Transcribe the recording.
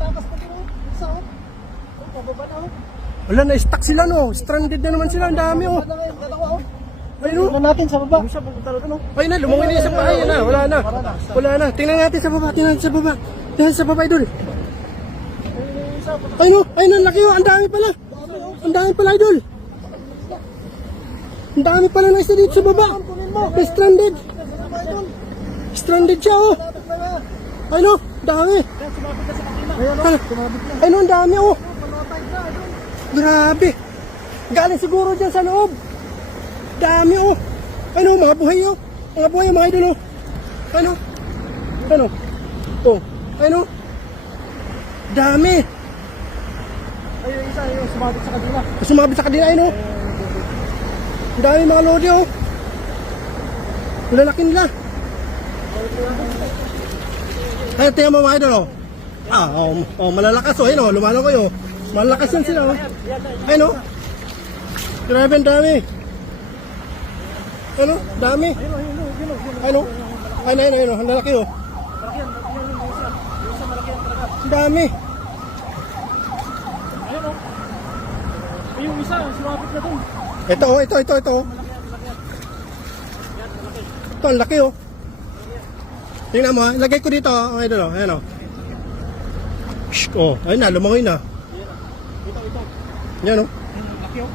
Tumatakas pa din isa oh. Pababa na oh. Wala, na-stuck sila no. Stranded na naman sila. Ang dami oh. Dalawa oh. Ayun oh. Tingnan natin sa baba. Ayun na, lumungan na sa bahay. Ayun na, wala na. Wala na. Tingnan natin sa baba. Tingnan natin sa baba. Tingnan sa baba, idol. Ayun oh. Ayun, ang laki oh. Ang dami pala. Ang dami pala, idol. Ang dami pala na isa dito sa baba. Stranded. Stranded siya oh. Ayun oh. Dami. Ayun oh, ang dami oh. Grabe. Galing siguro dyan sa loob. Dami oh. Ano, mga buhay oh. Mga buhay, mga idol oh. Ano? Ano? Oh. Ano? Dami. Ayun isa, ayun, sumabit sa kanila. Sumabit sa kanila, ayun oh. Ang dami mga lodi oh. Lalaki nila. Ay, tingnan mo mga idol oh. Malalakas oh. Ayun oh, lumano kayo. Malalakas yan sila oh. Ayun oh. Grabe, ang dami. Ano? Dami. Ano? Ayun, ang lalaki oh. Ang dami. Ayun oh. Yung isa, sumabit na doon. Ito oh, ito. Ito, ang laki oh. Tingnan mo, lagay ko dito oh. Ayun oh, ayun oh. Shhh, oh, ayun na, lumangoy na. Ito. Yan oh. Laki oh.